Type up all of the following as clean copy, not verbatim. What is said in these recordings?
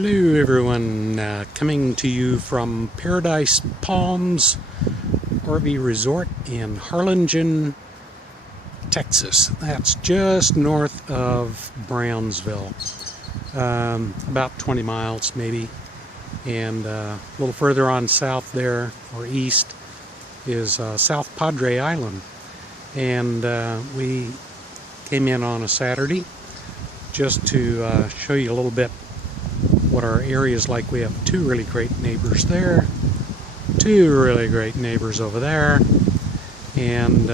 Hello everyone, coming to you from Paradise Palms RV Resort in Harlingen, Texas. That's just north of Brownsville, about 20 miles maybe, and a little further on south there, or east, is South Padre Island. And we came in on a Saturday just to show you a little bit what our area is like. We have two really great neighbors there, two really great neighbors over there, and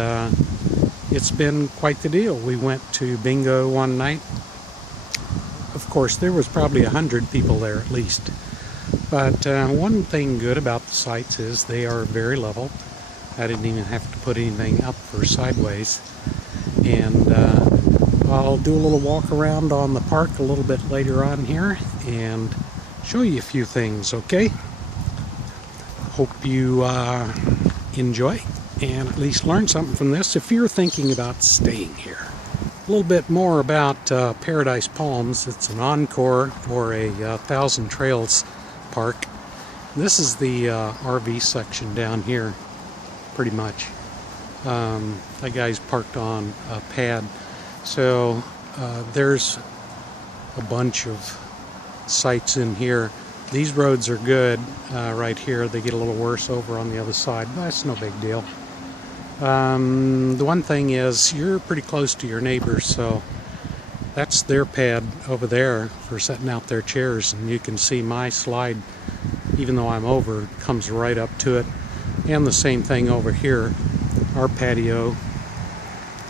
it's been quite the deal. We went to bingo one night. Of course, there was probably 100 people there at least, but one thing good about the sites is they are very level. I didn't even have to put anything up for sideways, and I'll do a little walk around on the park a little bit later on here and show you a few things, okay? Hope you enjoy and at least learn something from this if you're thinking about staying here. A little bit more about Paradise Palms. It's an Encore or a Thousand Trails park. This is the RV section down here, pretty much. That guy's parked on a pad. So there's a bunch of sites in here. These roads are good right here. They get a little worse over on the other side, but that's no big deal. The one thing is you're pretty close to your neighbors, so that's their pad over there for setting out their chairs, and you can see my slide, even though I'm over, comes right up to it. And the same thing over here. Our patio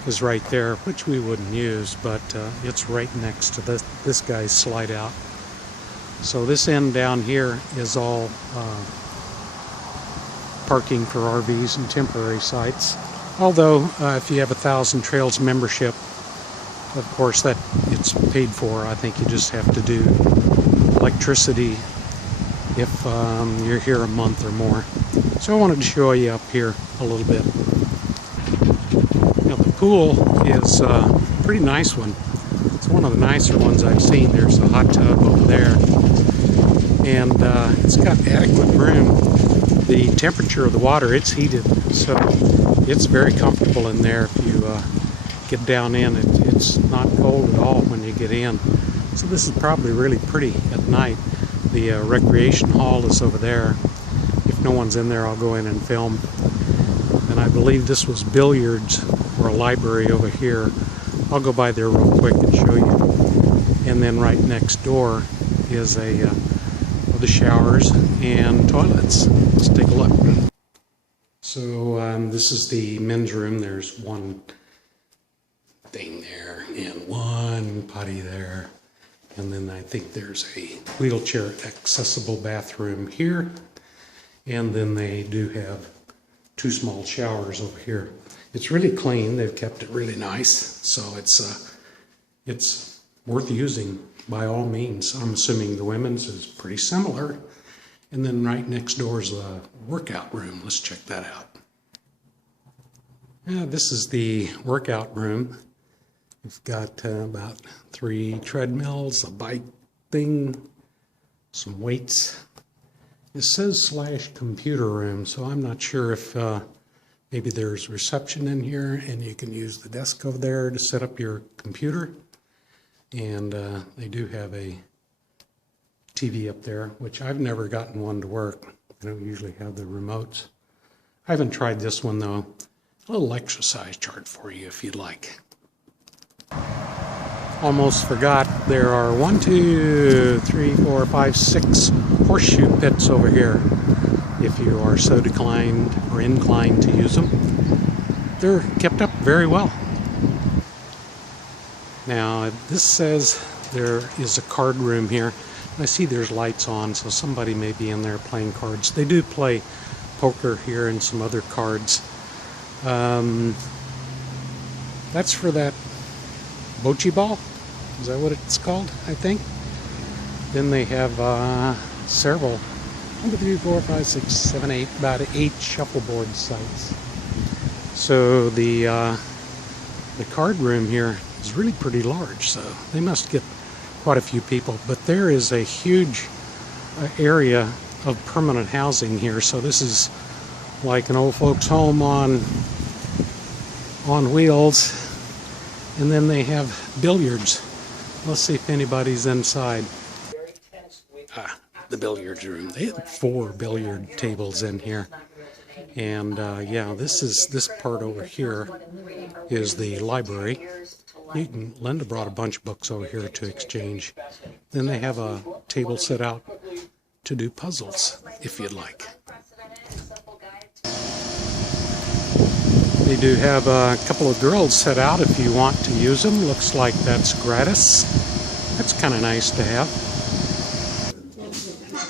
is right there, which we wouldn't use, but it's right next to this guy's slide out. So this end down here is all parking for RVs and temporary sites. Although if you have a Thousand Trails membership, of course that it's paid for. I think you just have to do electricity if you're here a month or more. So I wanted to show you up here a little bit. Now the pool is a pretty nice one. It's one of the nicer ones I've seen. There's a hot tub over there, and it's got adequate room. The temperature of the water, it's heated, so it's very comfortable in there. If you get down in, it's not cold at all when you get in. So this is probably really pretty at night. The recreation hall is over there. If no one's in there, I'll go in and film. And I believe this was billiards or a library over here. I'll go by there real quick and show you. And then right next door is the showers and toilets. Let's take a look. So this is the men's room. There's one thing there and one potty there. And then I think there's a wheelchair accessible bathroom here. And then they do have two small showers over here. It's really clean. They've kept it really nice. So it's worth using by all means. I'm assuming the women's is pretty similar. And then right next door is a workout room. Let's check that out. Yeah, this is the workout room. We've got about 3 treadmills, a bike thing, some weights. It says /computer room, so I'm not sure if maybe there's reception in here and you can use the desk over there to set up your computer. And they do have a TV up there, which I've never gotten one to work. They don't usually have the remotes. I haven't tried this one though. A little exercise chart for you if you'd like. Almost forgot, there are 1, 2, 3, 4, 5, 6 horseshoe pits over here if you are so declined or inclined to use them. They're kept up very well. Now this says there is a card room here. I see there's lights on, so somebody may be in there playing cards. They do play poker here and some other cards. That's for that bocce ball. Is that what it's called, I think? Then they have several, 1, 2, 3, 4, 5, 6, 7, 8, about 8 shuffleboard sites. So the card room here is really pretty large, so they must get quite a few people. But there is a huge area of permanent housing here. So this is like an old folks home on wheels. And then they have billiards. Let's see if anybody's inside. The billiards room. They have 4 billiard tables in here. And yeah, this part over here is the library. Linda brought a bunch of books over here to exchange. Then they have a table set out to do puzzles, if you'd like. They do have a couple of grills set out if you want to use them. Looks like that's gratis. That's kind of nice to have.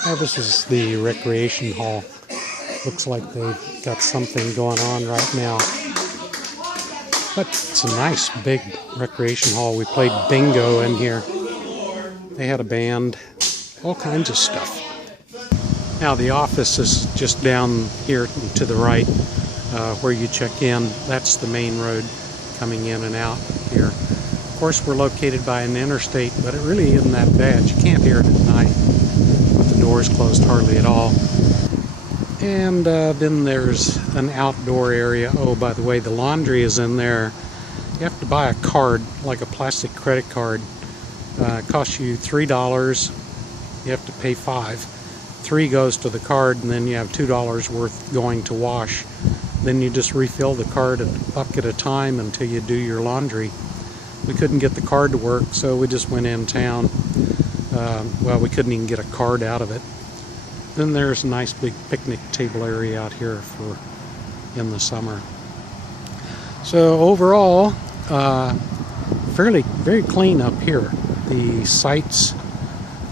Oh, this is the recreation hall. Looks like they've got something going on right now. But it's a nice big recreation hall. We played bingo in here. They had a band, all kinds of stuff. Now the office is just down here to the right where you check in. That's the main road coming in and out here. Of course, we're located by an interstate, but it really isn't that bad. You can't hear it at night. The door's closed hardly at all. And then there's an outdoor area. Oh, by the way, the laundry is in there. You have to buy a card, like a plastic credit card. It costs you $3. You have to pay $5. $3 goes to the card, and then you have $2 worth going to wash. Then you just refill the card a buck at a time until you do your laundry. We couldn't get the card to work, so we just went in town. Well, we couldn't even get a card out of it. Then there's a nice big picnic table area out here for in the summer. So overall, very clean up here. The sites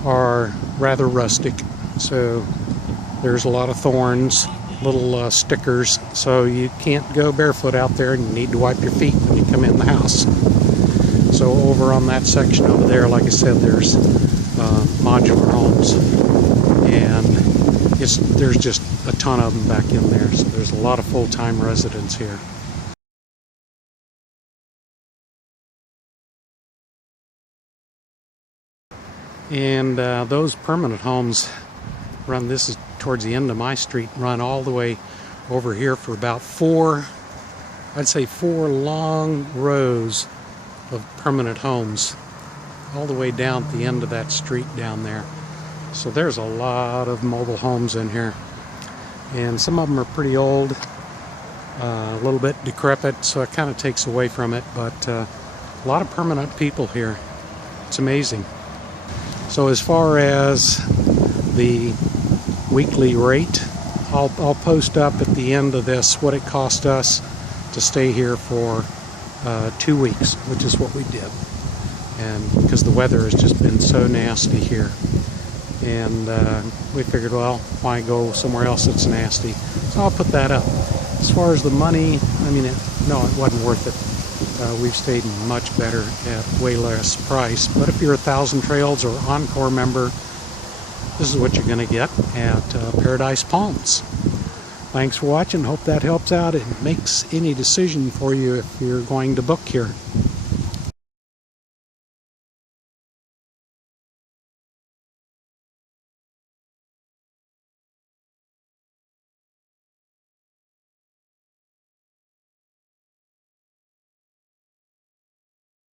are rather rustic, so there's a lot of thorns, little stickers, so you can't go barefoot out there, and you need to wipe your feet when you come in the house. So over on that section over there, like I said, there's modular homes, and there's just a ton of them back in there, so there's a lot of full-time residents here. And those permanent homes run, this is towards the end of my street, run all the way over here for about 4 long rows of permanent homes, all the way down at the end of that street down there. So there's a lot of mobile homes in here, and some of them are pretty old, a little bit decrepit, so it kind of takes away from it, but a lot of permanent people here. It's amazing. So as far as the weekly rate, I'll post up at the end of this what it cost us to stay here for 2 weeks, which is what we did, and because the weather has just been so nasty here. And we figured, well, why go somewhere else that's nasty? So I'll put that up. As far as the money, I mean, no, it wasn't worth it. We've stayed much better at way less price. But if you're a Thousand Trails or Encore member, this is what you're going to get at Paradise Palms. Thanks for watching. Hope that helps out and makes any decision for you if you're going to book here.